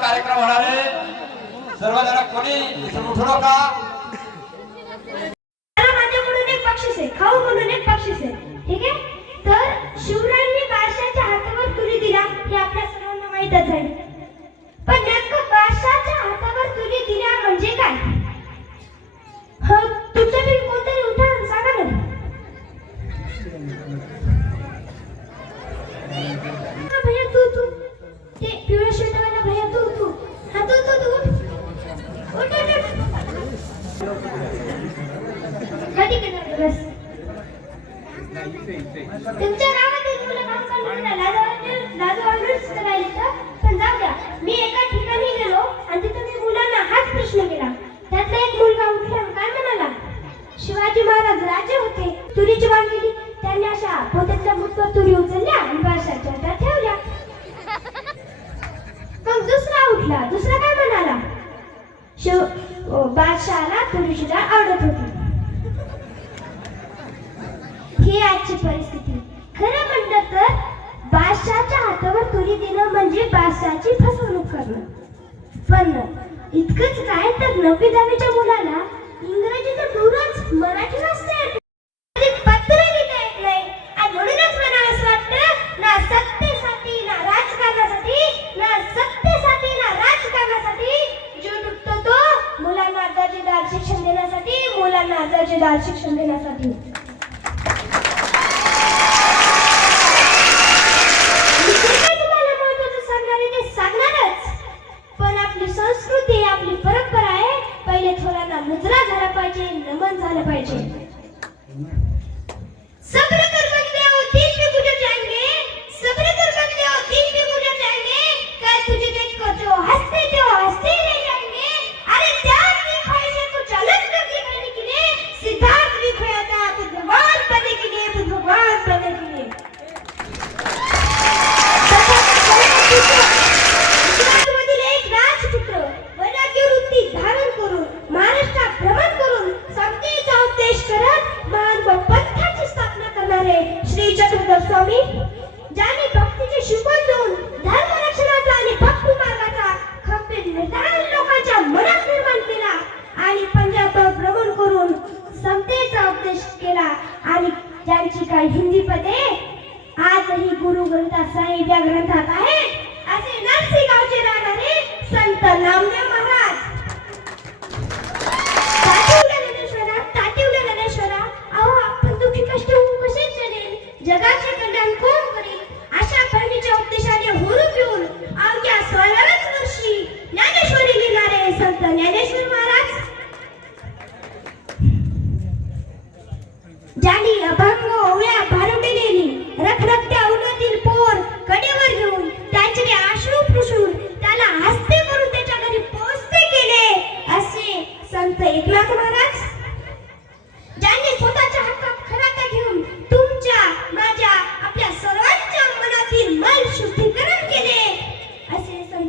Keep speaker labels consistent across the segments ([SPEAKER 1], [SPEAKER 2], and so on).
[SPEAKER 1] कार्यक्रम होणार. आहे सर्वजण कोणी उठू नका.
[SPEAKER 2] माझ्याकडून एक बक्षीस आहे. खाऊ म्हणून एक बक्षीस आहे. ठीक आहे? तर हातावर तुरी दिला. हे आपल्या सर्वांना माहीतच आहे. पण नेमकं हातावर तुरी दिल्या म्हणजे काय? हो तुमच्यापैकी कोणतरी उदाहरण सांगा ना. एका ठिकाणी गेलो आणि तिथे मुलांना हाच प्रश्न केला. त्यातला एक मुलगा उठला काय म्हणाला? शिवाजी महाराज राजे होते. तुरीची वाण केली त्यांनी अशा पोत्यातल्या मुठभर तुरी उचलल्या आणि बाशाच्या ठेवल्या. मग दुसरा उठला. दुसरा काय म्हणाला? बादशाला बादशहाला पुरुषीला आवडत होती. ही आजची परिस्थिती. खरं म्हणलं तर बादशाच्या हातावर तुरी देणं म्हणजे बादशाची फसवणूक करणं. पण इतकंच काय तर नववी दहावीच्या मुलाला इंग्रजी तर दूरच मराठी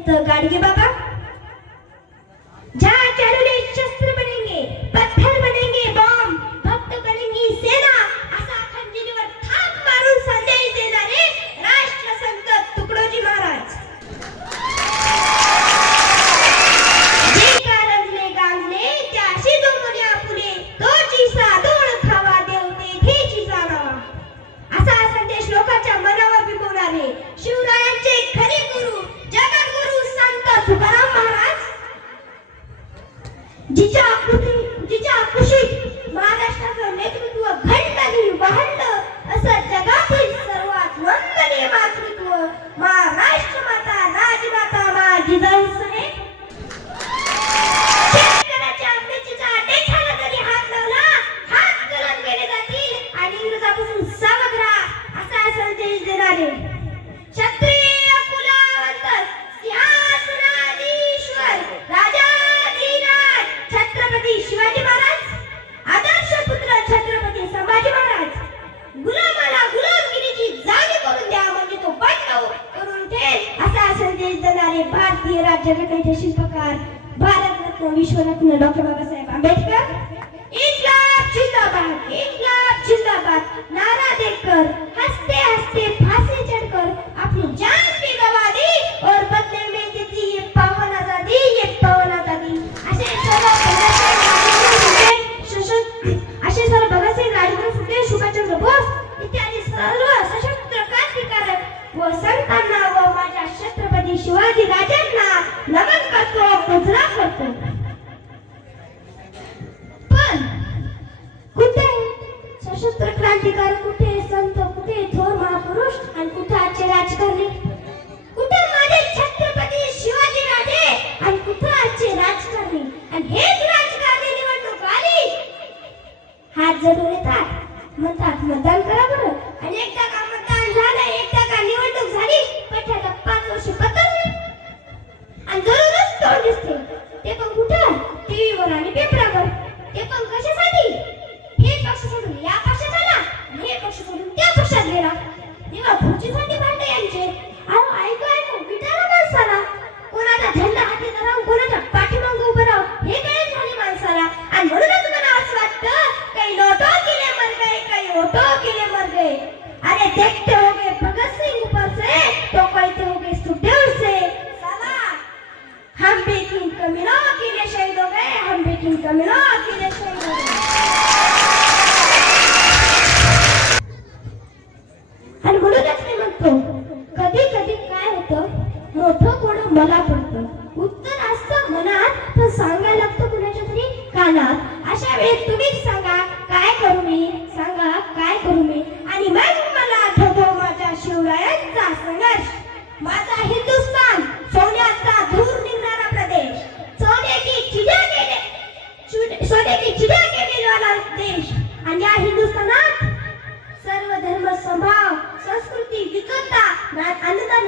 [SPEAKER 2] തേക്കാടിക്ക് नारा देकर हसते हसते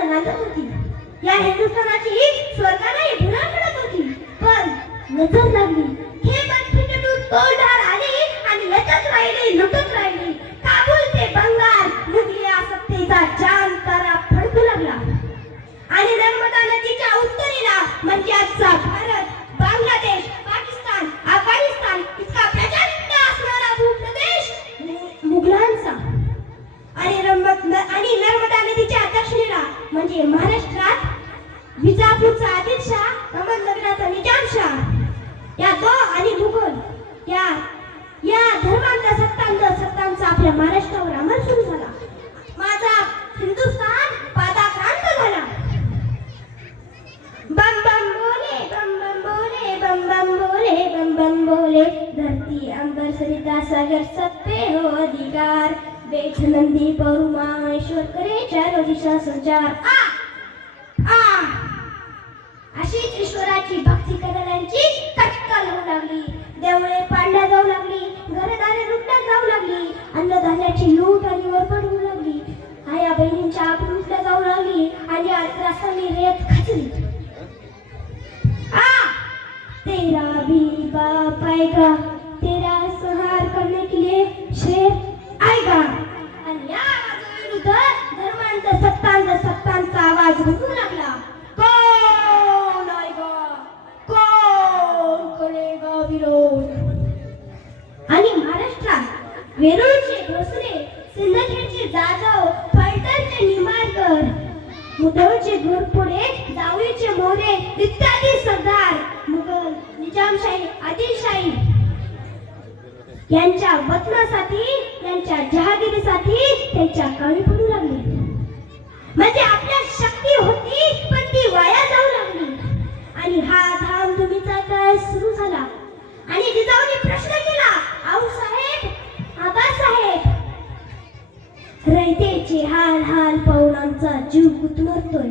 [SPEAKER 2] नांदत होती. या हिंदुस्थानाची स्वर्गालाही भुरा मिळत होती. पण नजर लागली. हे मनफिटून तोडधाड आली आणि लटत राहिली लुटत राहिली. काबूल ते बंगाल मुघली सत्तेचा जाम तारा फडकू लागला. आणि नर्मदा नदीच्या उत्तरेला म्हणजे म्हणजे महाराष्ट्रात विजापूरचा आदिलशाह अहमदनगराचा निजामशाह या दो आणि मुघल या या धर्मांचा सत्तांत सत्तांचा आपल्या महाराष्ट्रावर अमल सुरू झाला. माझा हिंदुस्थान पादाक्रांत झाला. बम बम बोले बम बम बोले बम बम बोले बम बम बोले. धरती अंबर सरिता सागर सब पे हो अधिकार. बेठ नंदी परुमा ईश्वर करे चारो दिशा संचार आएगा तेरा संहार करने के लिए शेर आएगा आणि या आवाजाविरुद्ध धर्मांत सत्तांत सत्तांचा आवाज घुमू लागला. कोण आएगा कोण करेगा विरोध? आणि महाराष्ट्रात वेरूळचे भोसले सिंदखेडचे जाधव फलटणचे निंबाळकर मुधोळचे घोरपुडे जावळीचे मोरे इत्यादी सरदार मुघल निजामशाही आदिलशाही यांच्या वतनासाठी यांच्या जहागिरीसाठी त्यांच्या काळी पडू लागली. म्हणजे आपल्या शक्ती होती पण ती वाया जाऊ लागली. आणि हा धाम तुम्हीचा काळ सुरू झाला. आणि जिजाऊने प्रश्न केला आऊ साहेब आबा साहेब रयतेचे हाल हाल पाहून आमचा जीव गुदमरतोय.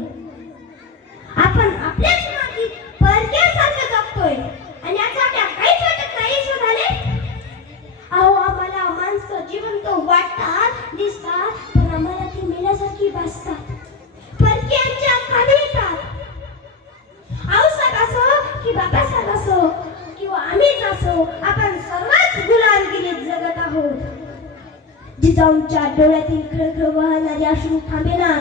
[SPEAKER 2] दिसतात पण आम्हाला ती मेल्यासारखी भासतात. परक्यांच्या कामी येतात. आऊसाहेब असो की बाबासाहेब असो किंवा आम्हीच असो आपण सर्वच गुलामगिरीत जगत आहोत. जिजाऊंच्या डोळ्यातील खळखळ वाहणारे अश्रू थांबेना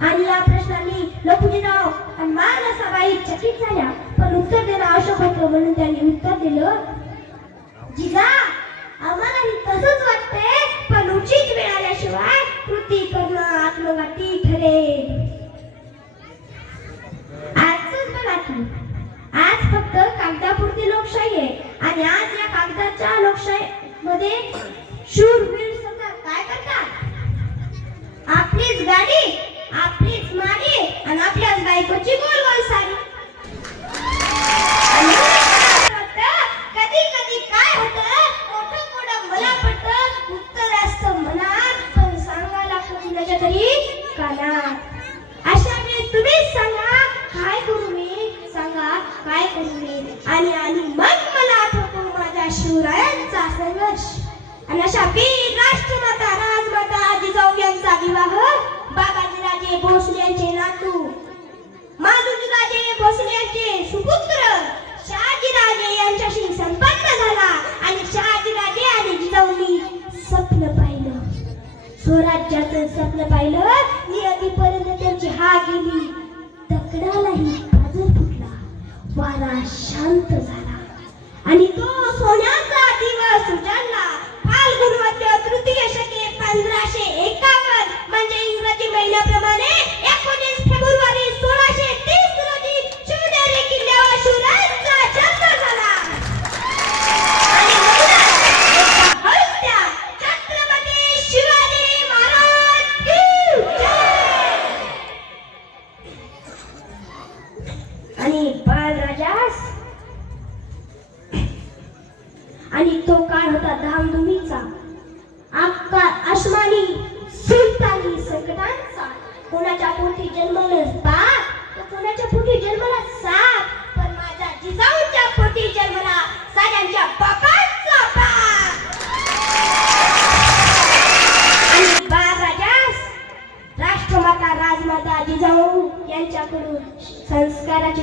[SPEAKER 2] आणि या प्रश्नांनी लखुजीराव आणि मानसाबाई चकित झाल्या पण उत्तर देणं आवश्यक होतं म्हणून त्यांनी उत्तर दिलं. जिजा आम्हालाही तसंच वाटतंय. अनुचित मिळाल्याशिवाय कृती करणं आत्मघाती ठरेल. आजच बघा की आज फक्त कागदापुरती लोकशाही आहे. आणि आज या कागदाच्या लोकशाही मध्ये शूरवीर सरदार काय करतात? आपलीच गाडी आणि आपल्याच बायकोची गोल गोल सारी कधी कधी काय होतं? तरी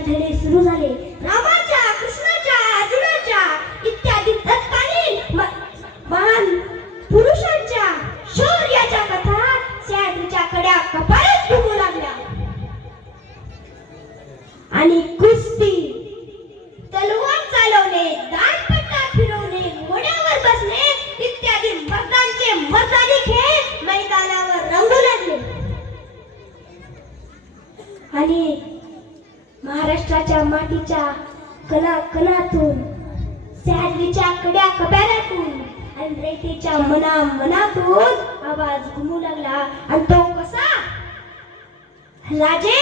[SPEAKER 2] संस्काराचे धडे सुरू झाले महाराष्ट्राच्या मातीच्या कणा कणातून सह्याद्रीच्या कड्या कप्याऱ्यातून आणि रेतीच्या मना मनातून आवाज घुमू लागला. आणि तो कसा? राजे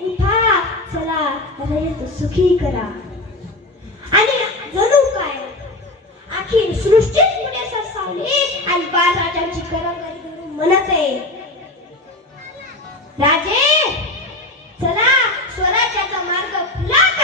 [SPEAKER 2] उठा चला रयत सुखी करा. आणि जणू काय? अखिल सृष्टीच पुढे सरसावली आणि बाळराजांची करंगरी धरून म्हणत आहे राजे चला स्वराज्याचा मार्ग खुला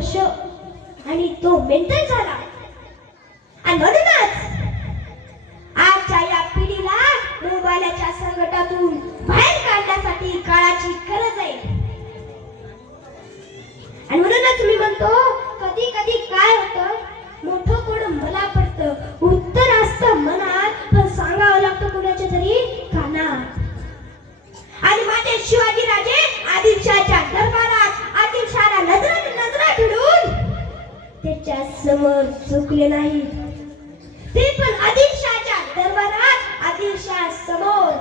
[SPEAKER 2] वर्ष आणि तो मेंटल झाला. आणि म्हणूनच आजच्या या पिढीला मोबाईलच्या संकटातून बाहेर काढण्यासाठी काळाची गरज आहे. आणि म्हणूनच मी म्हणतो? कधी कधी काय होतं? मोठं कोण मला पडतं. उत्तर असतं मनात पण सांगावं लागतं कोणाच्या तरी कानात. आणि माझे शिवाजी राजे आदिलशाहच्या दरबारात आदिलशाला नजर नजरा भिडून त्याच्यासमोर झुकले नाही ते पण आदिलशाहच्या दरबारात आदिलशाह समोर.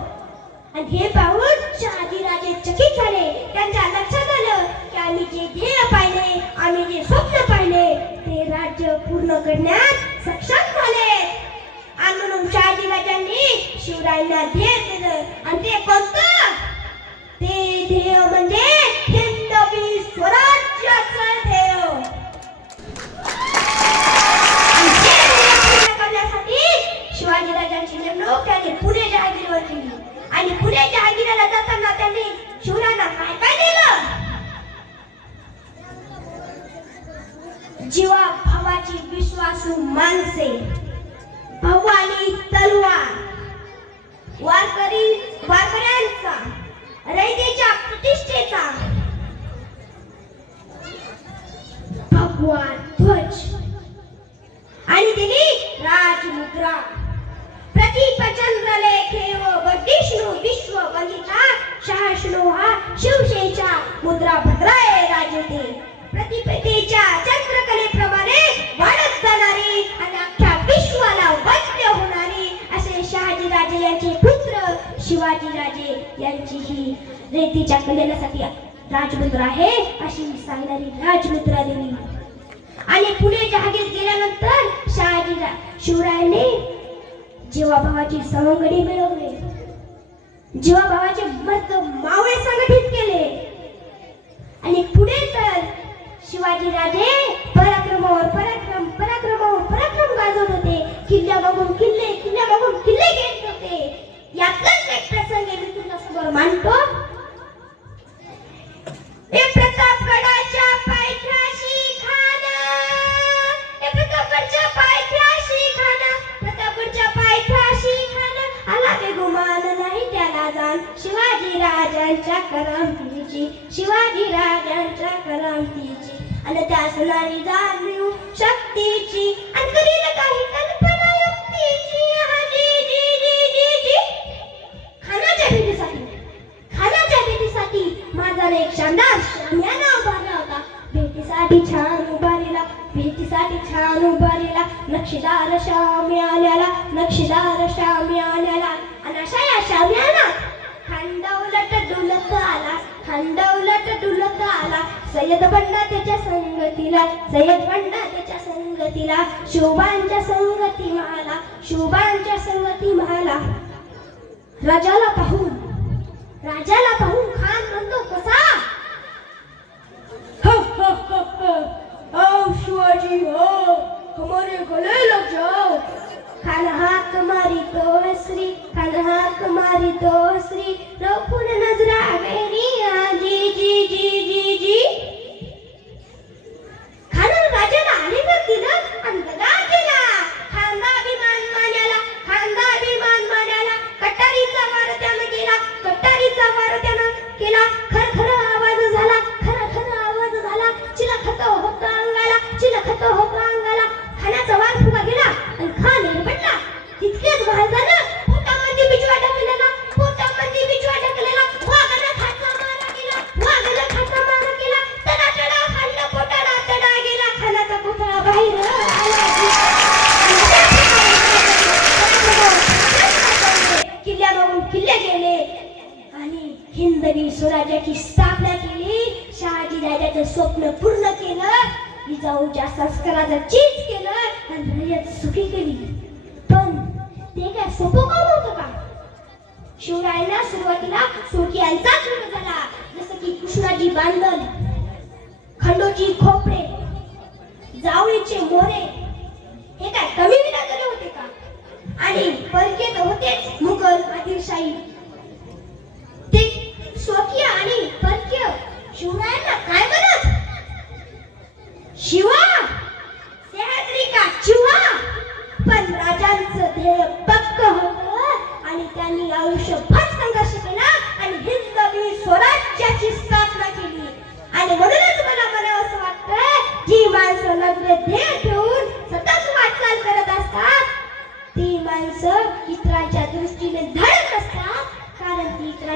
[SPEAKER 2] आणि हे पाहून शहाजी राजे चकित झाले. त्यांच्या लक्षात आलं की आम्ही जे ध्येय पाहिले आम्ही जे स्वप्न पाहिले ते राज्य पूर्ण करण्यात सक्षम झाले. आणि म्हणून शहाजी राजांनी शिवरायांना ध्येय दिलं. आणि ते कोणतं? ध्येय म्हणजे हिंदवी स्वराज्याचं ध्येय करण्यासाठी शिवाजीराजांची नेमणूक त्यांनी पुणे जहागीरवर केली. आणि पुणे जहागीराला जाताना त्यांनी शिवरायांना काय काय दिलं जीवा भावाची विश्वासू माणसे. भवानी तलू जेव्हा भावाची सवंगडी मिळवले जेव्हा भावाचे मस्त मावळे संघटित केले आणि पुढे तर शिवाजी राजे पराक्रमावर पराक्रम पराक्रमावर पराक्रम गाजवत होते. किल्ल्या बघून किल्ले किल्ल्या बघून किल्ले घेत होते. यातच एक प्रसंग मी तुला समोर मांडतो. प्रतापगडाच्या पायथ्याशी खान प्रतापगडच्या मान नाही त्याला जाण. शिवाजी राजांच्या करमतीची शिवाजी राजांच्या करमतीची. आणि त्या सुनारी जाणीव शक्तीची. आणि करील काही कल्पना युक्तीची. हाजी जी जी जी जी खानाच्या भीतीसाठी खानाच्या भीतीसाठी माझा एक शानदार शाम्याना उभारला होता. भेटीसाठी छान उभारीला भेटीसाठी छान उभारीला. नक्षीदार शाम्याला नक्षीदार शाम्याला शाम्या आला उलट डुलत आला खांदा उलट डुलत आला. सय्यद बंडा त्याच्या संगतीला सय्यद बंडा त्याच्या संगतीला शोभांच्या संगती महाला शोभांच्या संगती महाला राजाला पाहून राजाला पाहून खान म्हणतो आणि परिचित होतेच मुघल आदिलशाही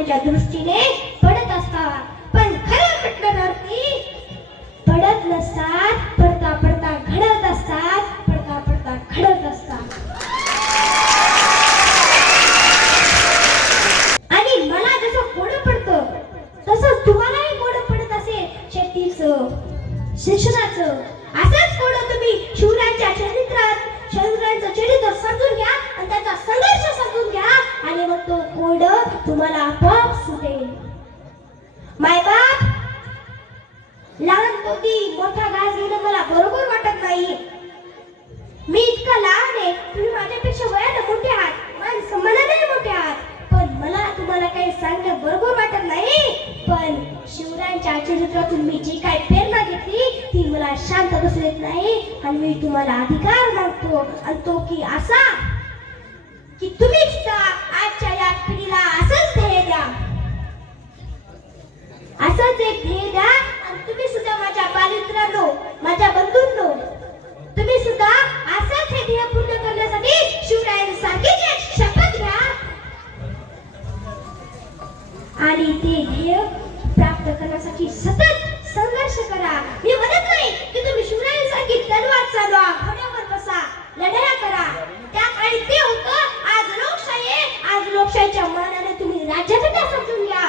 [SPEAKER 2] त्याच्या दृष्टीने देत नाही. आणि मी तुम्हाला अधिकार मागतो आणि तो की असा की तुम्ही सुद्धा आजच्या या पिढीला असंच ध्येय द्या. असंच एक ध्येय द्या. आणि तुम्ही सुद्धा माझ्या बालित्रांनो माझ्या बंधूंनो तुम्ही सुद्धा असंच हे ध्येय पूर्ण करण्यासाठी शिवरायांनी शिवरायांसारखीच शपथ घ्या. आणि ते ध्येय प्राप्त करण्यासाठी सतत संघर्ष करा. मी म्हणत नाही की तुम्ही शिवरायांसारखी तलवार चालवा घोड्यावर बसा लढाया करा. त्या काळी ते होतं. आज लोकशाही आज लोकशाहीच्या मानाने तुम्ही राज्यघटना समजून घ्या.